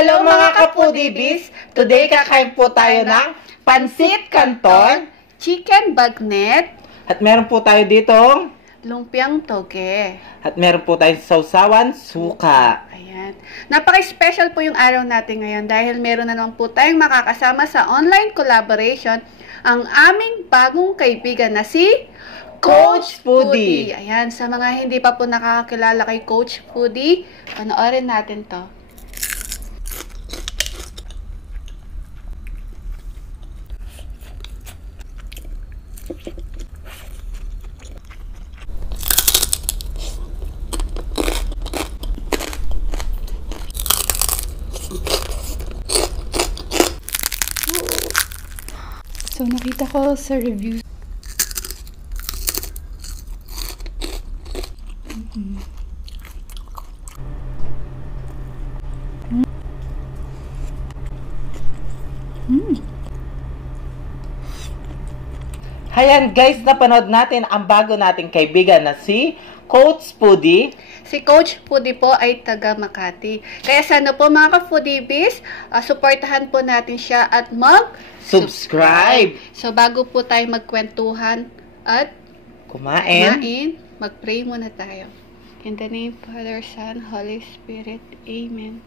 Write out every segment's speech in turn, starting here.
Hello mga kapudibis! Today kakain po tayo ng pansit canton, chicken bagnet, at meron po tayo ditong lumpiang toge. at meron po tayong sausawan suka. Ayan. Napaka-special po yung araw natin ngayon dahil meron na naman po tayong makakasama sa online collaboration ang aming bagong kaibigan na si Coach Foodie. Ayan, sa mga hindi pa po nakakakilala kay Coach Foodie, panoorin natin to. So, nakita ko sa reviews. Ayan guys, napanood natin ang bago nating kaibigan na si Coach Foodie. Si Coach Foodie po ay taga Makati. Kaya sana po mga ka-foodiebis, supportahan po natin siya at Subscribe! So bago po tayo magkwentuhan at Kumain. mag-pray muna tayo. In the name of Father, Son, Holy Spirit. Amen.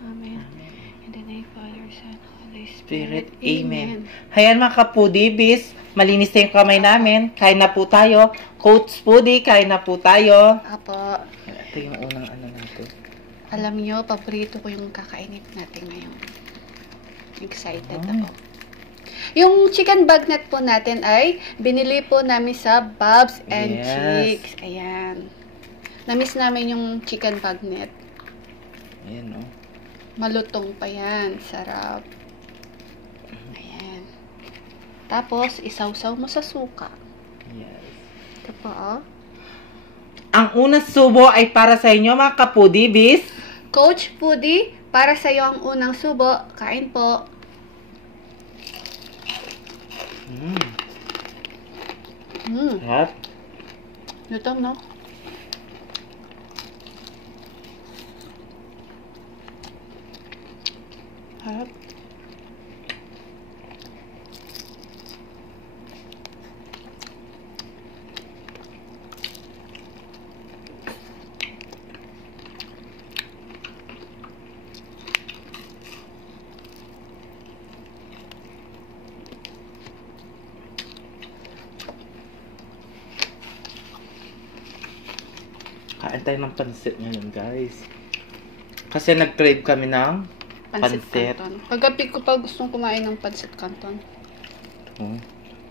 Amen. In the name of Father, Son, Holy Spirit. Amen. Ayan mga kapudibis, malinis na yung kamay namin. Kain na po tayo. Coach Foodie, kain na po tayo. Apo. Ito yung unang ano natin. Alam nyo, paborito ko yung kakainin natin ngayon. Excited ako. Yung chicken bagnet po natin ay binili po namin sa Bob's and Chicks. Ayan. Namiss namin yung chicken bagnet. Ayan o. Malutong pa yan. Sarap. Ayan. Tapos, isawsaw mo sa suka. Yes. Ito po, oh. Ang unang subo ay para sa inyo mga kapudibis. Coach Foodie, para sa iyo ang unang subo. Kain po. Sarap. Lutong, no? Harap. Kain tayo ng pansit ngayon guys. Kasi nag-crave kami ng pansit. Canton. Paggabi ko pa gustong kumain ng pansit canton. Oh,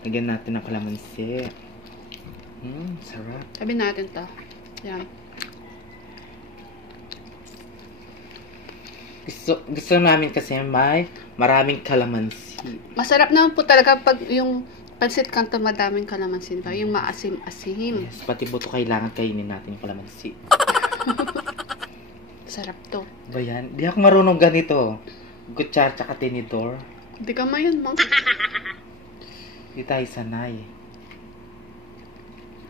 lagyan natin ng kalamansi. Sarap. Sabi natin to. Yan. Gusto namin kasi may maraming kalamansi. Masarap naman po talaga pag yung pansit canton madaming kalamansi, diba? Yung maasim-asim. Yes, pati buto kailangan kainin natin yung kalamansi. Sarap to. Ba yan? Di ako marunong ganito. Kutsara tsaka tinidor. Hindi ka mayon, Mang. Di tayo sanay.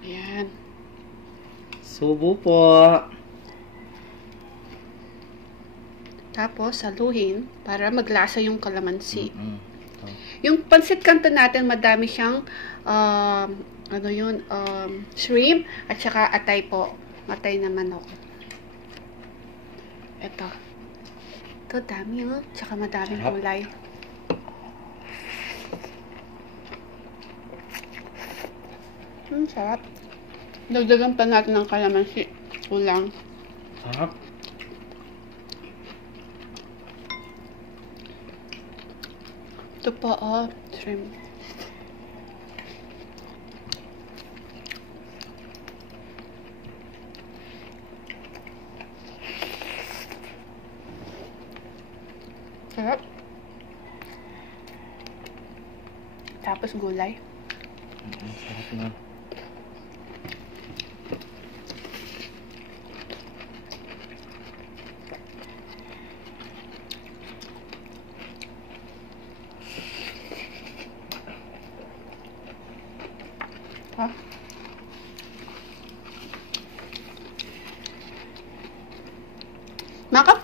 Ayan. Subo po. Tapos, saluhin para maglasa yung kalamansi. Oh. Yung pansit canton natin, madami siyang shrimp at saka atay po. Atay na manok. Ito. Ito, dami oh. Tsaka madaming gulay. Sarap. Dagdagan pa natin ng kalamansi. Ulang. Sarap. Ito po, oh, shrimp. Sarap. Tapos gulay. Sarap na. Ha?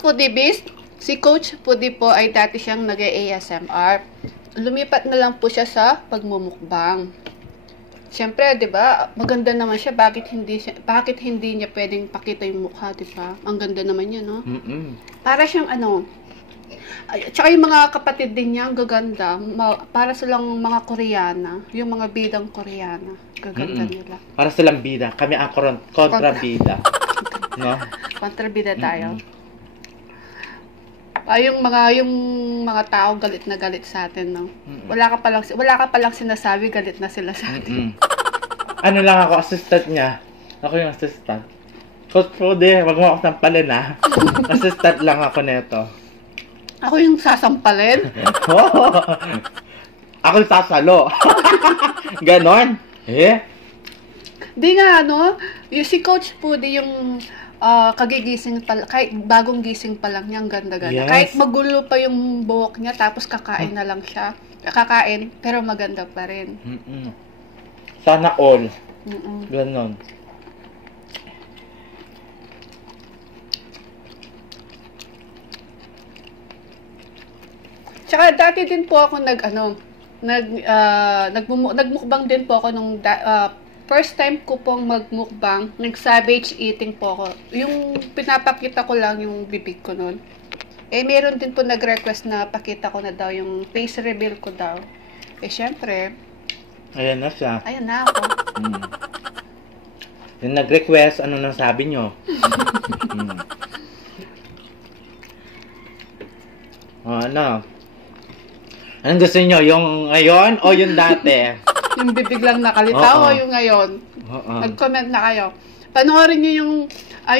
Foodie Biz, si Coach Foodie po ay dati siyang nag-ASMR. Lumipat na lang po siya sa pagmumukbang. Siyempre, 'di ba? Maganda naman siya. Bakit hindi niya pwedeng pakita yung mukha, 'di ba? Ang ganda naman niya, no? Para siyang tsaka yung mga kapatid din niya, ang gaganda. Para silang mga Koreana, yung mga bidang Koreana. Gaganda nila. Para silang bida. Kami ang kontrabida. No? Kontrabida tayo. Yung mga tao galit na galit sa atin, no? Wala ka palang sinasabi, galit na sila sa atin. Ano lang ako, assistant niya. Ako yung assistant. Coach Rudy, wag mo ako sampalin, ha? Assistant lang ako nito. Ako yung sasampalin? Ako yung sasalo. Ganon. Di nga, yung si Coach Pudi, yung kagigising pa, kahit bagong gising pa lang niya, ang ganda-ganda. Yes. Kahit magulo pa yung buhok niya, tapos kakain na lang siya. Kakain, pero maganda pa rin. Sana all. Ganon. Tsaka dati din po ako nagmukbang din po ako nung first time ko pong magmukbang, nag-savage eating po ako. Yung pinapakita ko lang yung bibig ko nun. Meron din po nag-request na pakita ko na daw yung face reveal ko daw. Syempre. Ayan na siya. Ayan na ako. Yung nag-request, ano nang sabi nyo? Ano? Anong gusto nyo? Yung ngayon o yung dati? Yung bibig lang nakalitaw o yung ngayon? Nag-comment na kayo. Panoorin nyo yung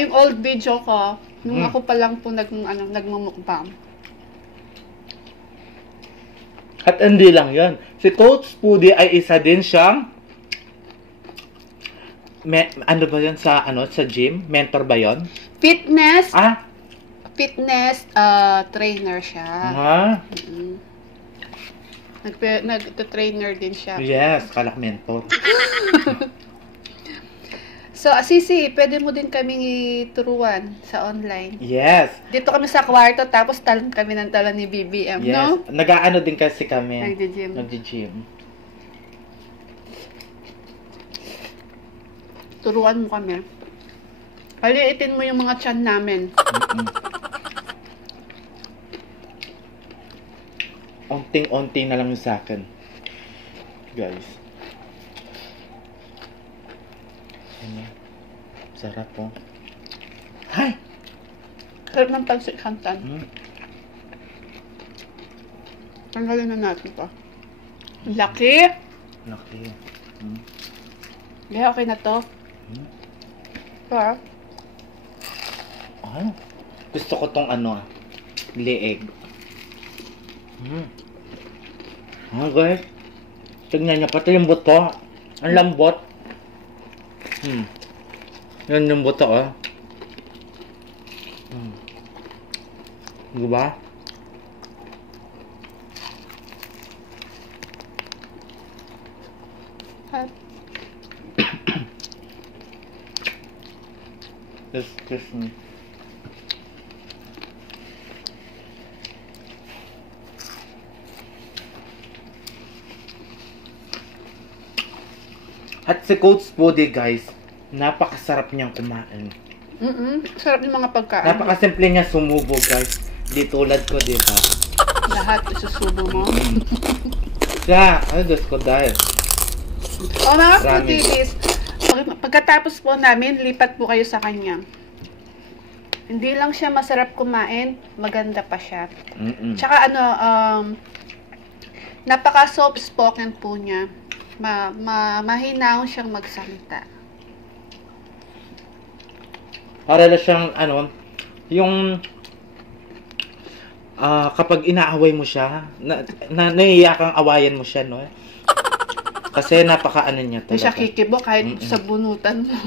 old video ko nung ako pa lang po nagmumukbang. At hindi lang yon. Si Coach Pudi ay isa din siyang ano ba yun sa gym? Mentor ba yon? Fitness trainer siya. Nag-trainer din siya. Yes, kalak mentor. So, Sisi, pwede mo din kaming ituruan sa online. Yes. Dito kami sa kwarto, tapos talon kami ng talon ni BBM, yes. no? Nag-aano din kasi kami. Nag-gym. Turuan mo kami. Paliitin mo yung mga tiyan namin. Onting-onting na lang yung sa akin. Guys. Sarap po. Hi! Sarap ng pansit canton. Tanggalin na natin to. Laki! Okay na to. Diba? Gusto ko tong leeg. Guys. Tignan niyo, pati yung buto. Ang lambot. Yan yung buto, Diba? Excuse me. At si Coach Pudi, guys, napakasarap niyang kumain. Sarap yung mga pagkain. Napakasimple niya sumubo, guys. Di tulad ko, diba? Lahat isusubo mo. Siya, Diyos ko dahil. Mga Foodies, pagkatapos po namin, lipat po kayo sa kanya. Hindi lang siya masarap kumain, maganda pa siya. Tsaka napaka soft spoken po niya. Mahinaw siyang magsalita. Para lang siyang, yung kapag inaaway mo siya, naiiyak kang awayan mo siya, no? Kasi napaka niya talaga. Hindi siya kikibo kahit sa bunutan mo.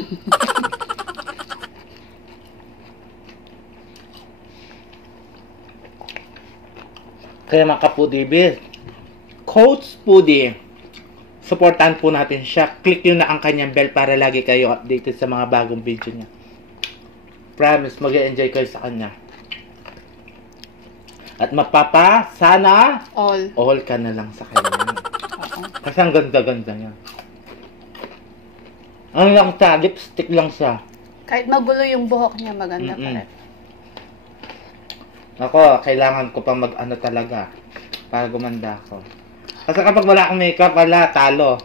Kaya mga kapudibis, Coach Pudi, supportan po natin siya. Click nyo na ang kanyang bell para lagi kayo updated sa mga bagong video niya. Promise, mag-enjoy kayo sa kanya. At sana All. ka na lang sa kanya. Oo. Kasi ang ganda-ganda niya. Ano lang siya, lipstick lang siya. Kahit magulo yung buhok niya, maganda pa rin. Ako, kailangan ko pa mag-ano talaga para gumanda ako. Kasi kapag wala akong makeup, wala, talo.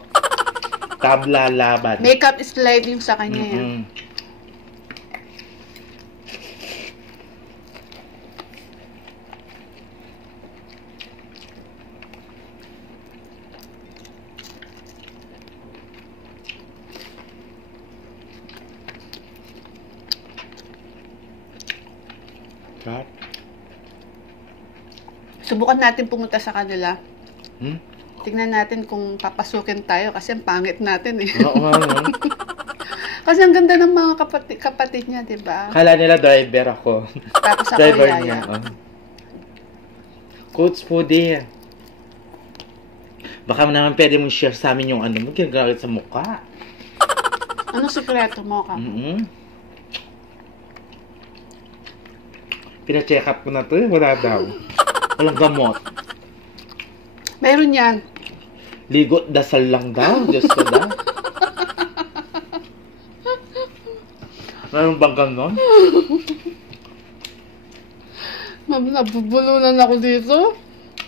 Tabla, laban. Makeup is life yung sa kanya yan. Sarap. Subukan natin pumunta sa kanila. Hmm? Tingnan natin kung papasukin tayo kasi ang pangit natin eh. Oo nga, no? Kasi ang ganda ng mga kapatid niya, di ba? Kala nila driver ako. Tapos ako Driver yaya. niya. Coach Foodie. Baka naman pwede mong share sa amin yung ano mo, ginagamit sa mukha. Ano sikreto mo ka? Pina-check up ko na to, wala daw. Walang gamot. Meron yan. Ligot dasal lang daw, Diyos ko daw. Meron bang ganon? Nabubulunan ako dito.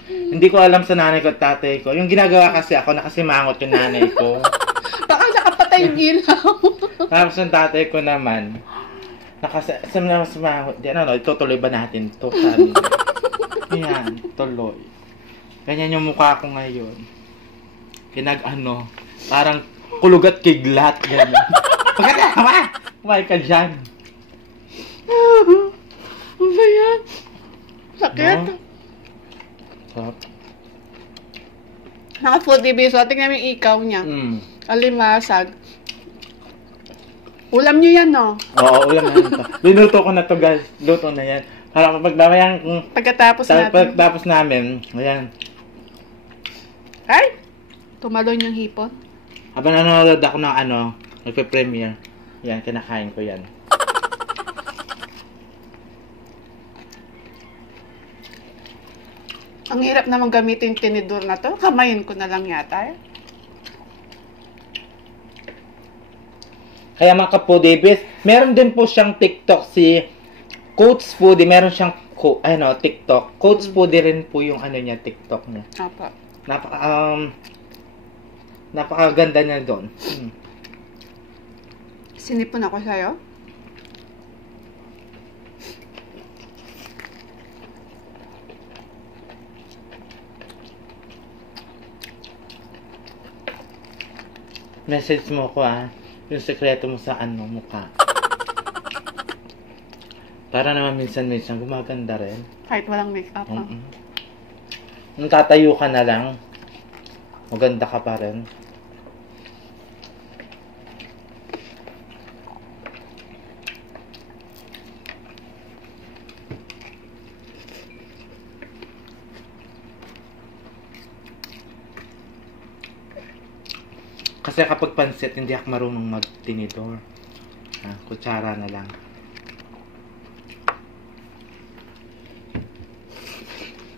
Hindi ko alam sa nanay ko at tatay ko. Yung ginagawa kasi ako, nakasimangot yung nanay ko. Baka nakapatay yung ilaw. Tapos yung tatay ko naman, nakasimangot. Di ano, itutuloy ba natin to? Sabi. Yan, tuloy. Ganyan yung mukha ko ngayon. Kinag-ano, parang kulugat kiglat. Ganyan. Pagkakama! Kumain ka dyan. Ano ba yan? Sakit. No? Sarap. Naka-foodie base. Tingnan mo yung ikaw niya. Alimasag. Ulam niyo yan, no? Oo, ulam na ito. Linuto ko na to, guys. Luto na yan. Para kapag mamayang Pagkatapos namin, ayan. Ay! Tumalon yung hipon. Habang nanonood ako ng ano, nagpe-premiere. Yan, kinakain ko yan. Ang hirap naman gamitin yung tinidor na to. Kamayin ko na lang yata. Kaya mga ka-foodies, meron din po siyang TikTok si Coach Foodie. Meron siyang TikTok. Coach Foodie rin po yung ano niya, TikTok niya. Apa. Napakaganda niya doon. Sinipon ako sa'yo. Message mo ko yung sekreto mo sa ano, mukha. Para naman minsan gumaganda rin. Kahit walang make-up. Nung tatayo ka na lang, maganda ka pa rin. Kasi kapag pansit, hindi ako marunong magtinidor. Kutsara na lang.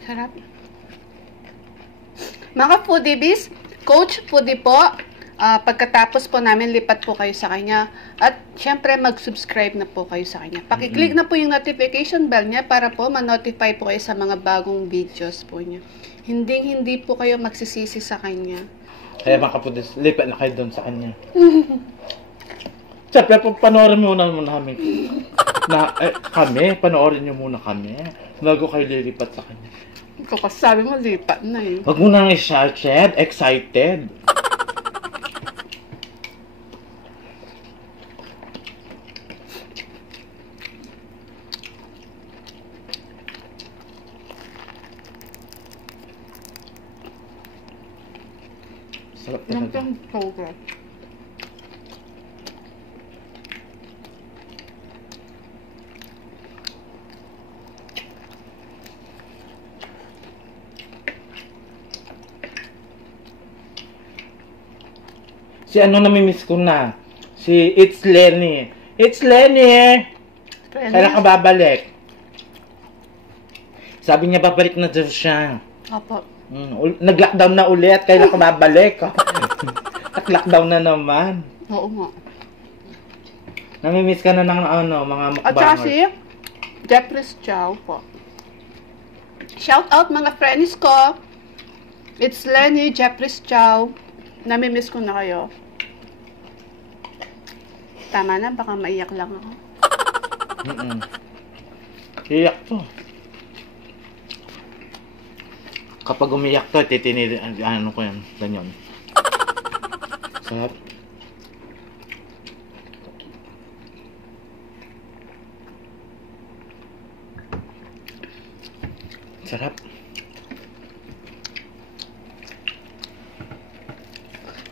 Sarap. Mga foodies, Coach Foodie po. Pagkatapos po namin, lipat po kayo sa kanya. At syempre, mag-subscribe na po kayo sa kanya. Pakiclick na po yung notification bell niya para po ma-notify po kayo sa mga bagong videos po niya. Hindi po kayo magsisisi sa kanya. Kaya mga kapudis, lipat na kayo doon sa kanya. Siyempre, panoorin muna namin. Panoorin nyo muna kami. Bago kayo lilipat sa kanya. Ikaw kasi sabi mo, lipat na eh. Huwag mo nang i-shouted, excited. Sarap talaga. Sobra. Si ano namimiss ko na? Si It's Lenny. It's Lenny! Kailan ka babalik? Sabi niya, babalik na daw siya. Opo. Nag-lockdown na ulit. Kailan ka babalik? Nag-lockdown na naman. Oo nga. Namimiss ka na ng mga At saka mukbangers. si Jeffrey's Chow po. Shout out mga friends ko. It's Lenny, Jeffrey's Chow. Namimiss ko na kayo. Tama na, baka maiyak lang ako. Iyak to. Kapag umiyak to, titinil, ano ko yan, ganyan. Sarap. Sarap.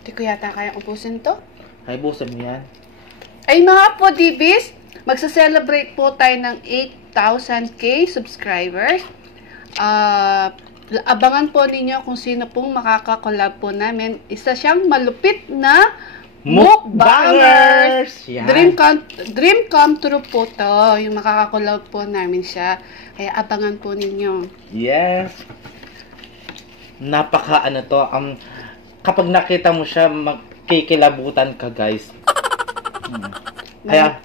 Hindi ko yata kaya ubusin to. Ay, busan mo yan. Ay mga po, DBs, magsa-celebrate po tayo ng 8,000k subscribers. Abangan po ninyo kung sino pong makakakolab po namin. Isa siyang malupit na mukbangers! Yan. Dream come true po to. Yung makakakolab po namin siya. Kaya abangan po ninyo. Yes. Napaka ano to. Kapag nakita mo siya, magkikilabutan ka, guys. Kaya,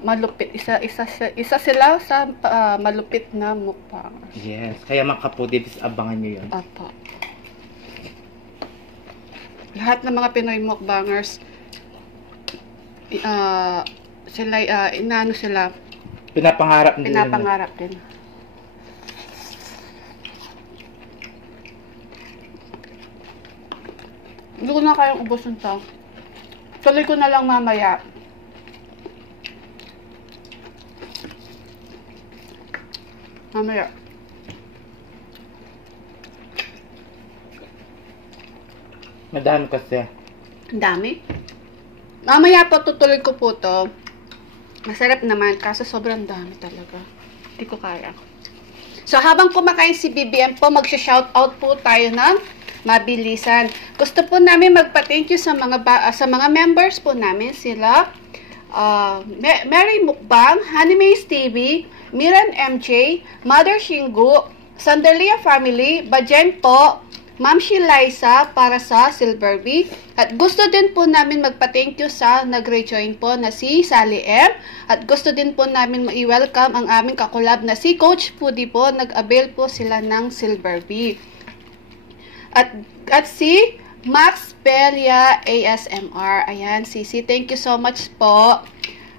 Malupit. Isa sila sa malupit na mukbangers. yes. Kaya mga kapudibs, abangan nyo yun. Apo. Lahat ng mga Pinoy mukbangers, sila, inaano sila, Pinapangarap din. pinapangarap din. Hindi ko na kayang ubusin to. Tuloy ko na lang mamaya. Mamaya. Madami kasi. Ang dami. Mamaya po, tutuloy ko po to. Masarap naman, kaso sobrang dami talaga. Hindi ko kaya. So, habang kumakain si BBM po, magsha-shoutout po tayo ng mabilisan. Gusto po namin magpa-thank you sa mga members po namin. Sila, Mary Mukbang, Hanimaze TV, Miran MJ, Mother Shingu, Sandalia Family, Bajen po, Ma'am Shiliza para sa Silver Bee. At gusto din po namin magpa-thank you sa nag-rejoin po na si Sally M. At gusto din po namin ma-welcome ang aming kakulab na si Coach Foodie po. Nag-avail po sila ng Silver Bee. At si Max Belia ASMR. Ayan, Sisi. Thank you so much po.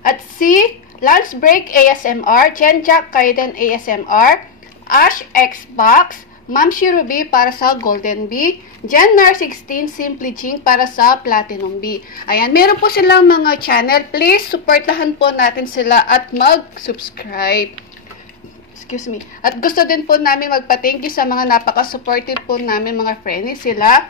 At si Lunch Break ASMR, Chenjak Kaiden ASMR, Ash Xbox, Ma'am Shirubi para sa Golden Bee, Jennar16 Simply Jing para sa Platinum Bee. Ayan, meron po silang mga channel. Please, supportahan po natin sila at mag-subscribe. Excuse me. At gusto din po namin magpa-thank you sa mga napaka-supportive po namin mga friends. Sila,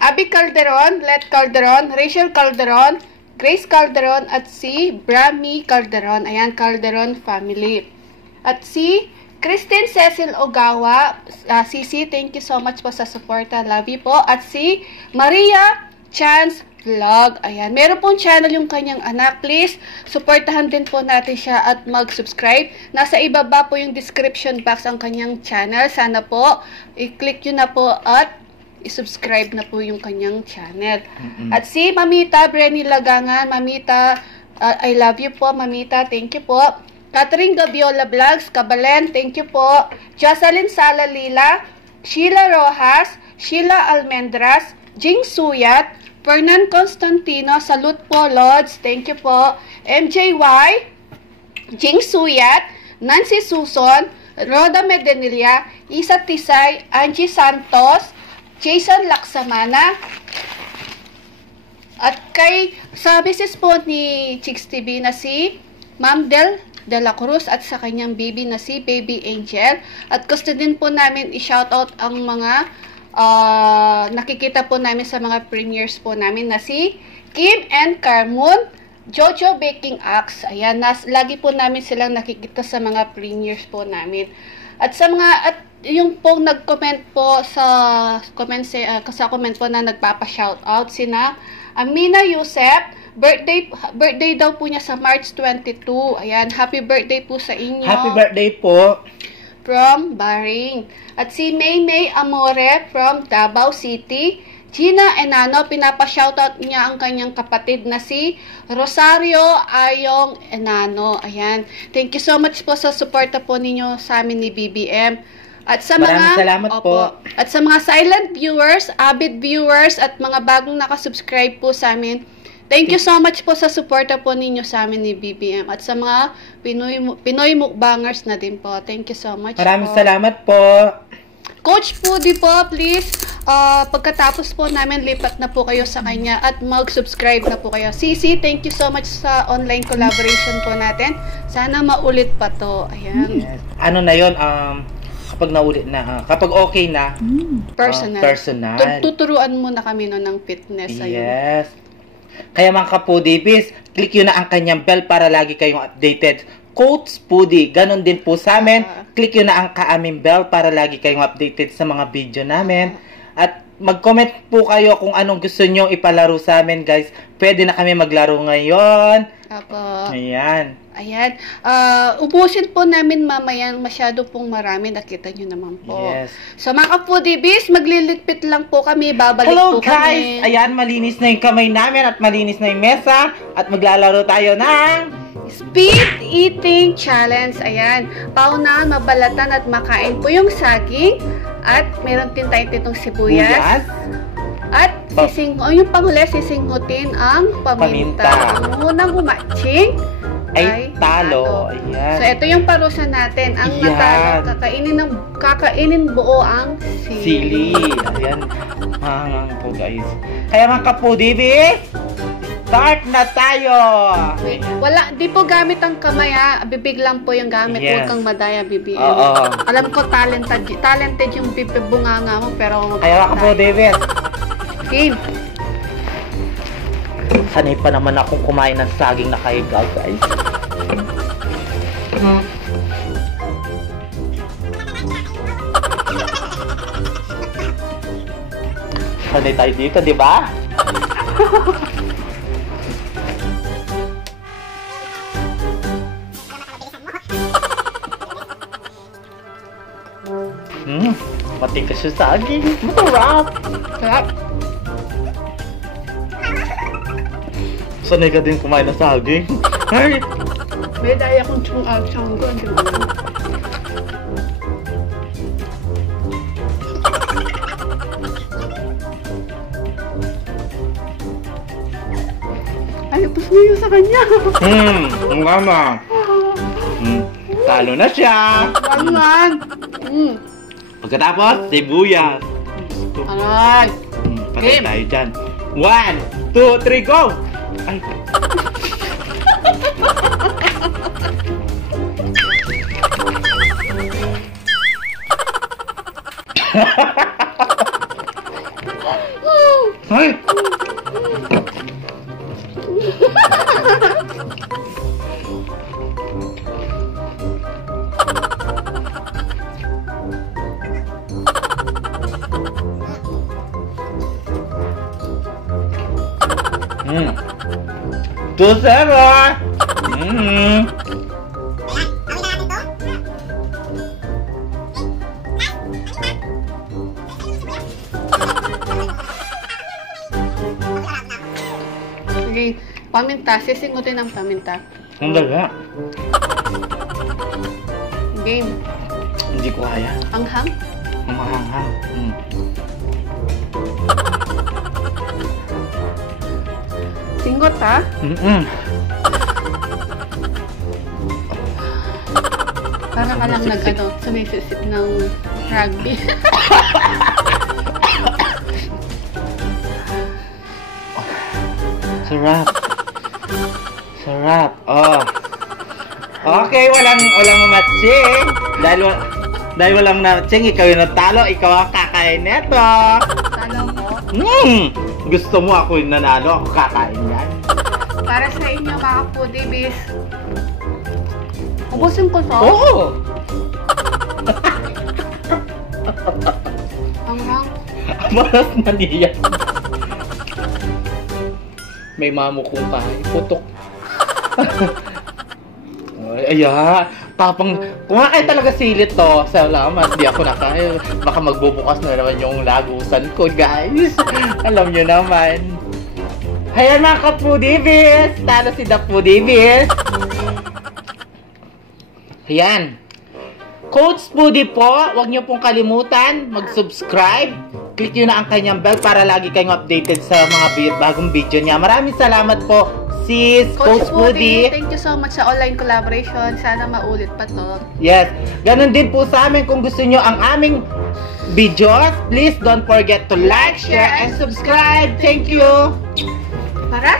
Abby Calderon, Let Calderon, Rachel Calderon, Grace Calderon, at si Brami Calderon. Ayan, Calderon family. At si Christine Cecil Ogawa, Sisi, thank you so much po sa suporta. Love you po. At si Maria Chance Vlog. Ayan, meron pong channel yung kanyang anak. Please, supportahan din po natin siya at mag-subscribe. Nasa ibaba po yung description box ang kanyang channel. Sana po, i-click nyo na po at i-subscribe na po yung kanyang channel. At si Mamita Brenny Lagangan, Mamita, I love you po, Mamita. Thank you po. Catherine Gabiola Vlogs, Kabalen, thank you po. Jocelyn Salalila, Sheila Rojas, Sheila Almendras, Jing Suyat, Fernan Constantino, salute po, Lods, thank you po. MJY, Jing Suyat, Nancy Suson, Roda Medenilla, Isa Tisay, Angie Santos, Jason Laksamana, at kay sa business po ni Chicks TV na si Ma'am Del De La Cruz at sa kanyang baby na si Baby Angel. At gusto din po namin i-shoutout ang mga nakikita po namin sa mga premieres po namin na si Kim and Carmoon, Jojo Baking Axe. Ayan, lagi po namin silang nakikita sa mga premieres po namin. At sa mga, yung pong nag-comment po sa comment po na nagpapa-shoutout, sina Amina Yusef, birthday daw po niya sa March 22. Ayan, happy birthday po sa inyo. Happy birthday po. from Bahrain. At si Maymay Amore from Davao City. Gina Enano, pinapa-shoutout niya ang kanyang kapatid na si Rosario Ayong Enano. Ayan. Thank you so much po sa suporta po ninyo sa amin ni BBM. At sa Maraming salamat po. At sa mga silent viewers, avid viewers, at mga bagong nakasubscribe po sa amin, thank you so much po sa suporta po ninyo sa amin ni BBM. At sa mga Pinoy mukbangers na din po. Thank you so much Maraming po. salamat po. Coach Pudi po, please, pagkatapos po namin, lipat na po kayo sa kanya at mag-subscribe na po kayo. Cici, thank you so much sa online collaboration po natin. Sana maulit pa to. Ayan. Yes. Ano na yun, kapag naulit na, kapag okay na, Personal. Tuturuan mo na kami no ng fitness. Ayun. yes. Kaya mga kapudibis, click yun na ang kanyang bell para lagi kayong updated. Coach Pudi, ganon din po sa amin. Click yun na ang kaaming bell para lagi kayong updated sa mga video namin. At mag-comment po kayo kung anong gusto nyo ipalaro sa amin, guys. Pwede na kami maglaro ngayon. Apo. Ayan. Ayan. Ubusin po namin mamaya, masyado pong marami. Nakita nyo naman po. Yes. So mga kapudibis, magliligpit lang po kami. Babalik Hello po guys! kami. Ayan, malinis na yung kamay namin at malinis na yung mesa. At maglalaro tayo ng Speed Eating Challenge. Ayan. Paunahan, mabalatan at makain po yung saging. At meron din tayo ditong sibuyas. buyas. At yung panghuli, sisinghutin ang paminta. Ang unang humatching Ay talo. Ayan. So, ito yung parusa natin. Ang Yan. natalo, kakainin buo ang Sili. Ayan. Hangang po guys. Kaya mga kapudibis, start na tayo! Wala, di po gamit ang kamay ha. Bibig lang po yung gamit. Yes. Huwag kang madaya, bibig. Oo. Alam ko talented yung bibig bunganga mo, pero Kaya mga kapudibis, game. sanay pa naman akong kumain ng saging na kahigaw guys. Sanay tayo dito, di ba? Matigas yung saging. Masarap. Sarap. Sanay ka din kumain ng saging. Ay! May daya kong chung ko. Di ba? Ay, tapos na yun sa kanya. Ang mama. Talo na siya. Ayan. Pagkatapos, sibuyas. Aray. Patay Game. tayo dyan. 1, 2, 3, go! Ay. Ay. Hmm. 2-0. Sige, paminta. Sisingutin ang paminta. Ang daga. Game. Hindi ko kaya. Anghang. Ang mahanghang. Singot ha. Para ka lang sumisisip ng rugby. Sarap. Sarap. Oh. Okay, walang matching. Dahil walang matching, ikaw yung natalo, ikaw ang kakain neto. Talo ko. Gusto mo ako yung nanalo, ako kakain yan. Para sa inyo mga foodies. Ubusin ko to. Oo! Anghang. Maras na niya. May mamo kong kain. Putok. Aya, tapang, kumakain talaga silit to. Salamat, di ako nakain. Baka magbubukas na naman yung lagusan ko, guys. Alam nyo naman. Ayan mga ka-foodies! Talo si The Foodies! Ayan. Coach Foodie po, huwag nyo pong kalimutan mag-subscribe. Click nyo na ang kanyang bell para lagi kayong updated sa mga bagong video niya. Maraming salamat po, sis, Coach Foodie. Thank you so much sa online collaboration. Sana maulit pa to. Yes. Ganon din po sa amin kung gusto nyo ang aming videos. Please don't forget to like, share, and subscribe. Thank you. Para?